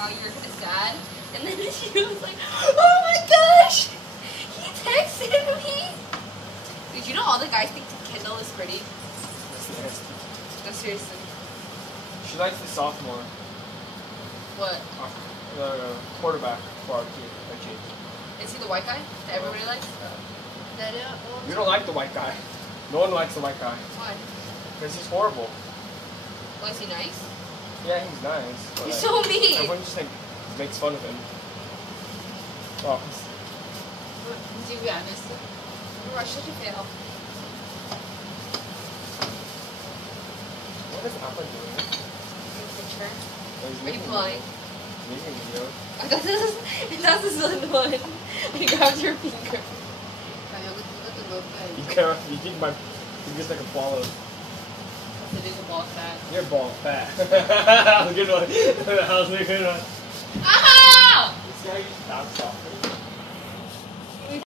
how you were kind of sad, and then she was like, "Oh my gosh, he texted me." Did you know all the guys think Kendall is pretty? No, seriously. She likes the sophomore. What? The quarterback for our team. Is he the white guy that everybody likes? You don't like the white guy. No one likes the white guy. Why? Because he's horrible. Why is he nice? Yeah, he's nice. But He's so mean. Everyone just makes fun of him. Oh. To be honest. You are such a fail. What is Appa doing? Picture. Oh, he's Are you making blind? Making video. I thought this is the one. I grabbed your finger. You think my fingers like a ball of... It is a ball fat. You're ball fat. That was a good one. That was a good one. Ah! You see how you stop softly?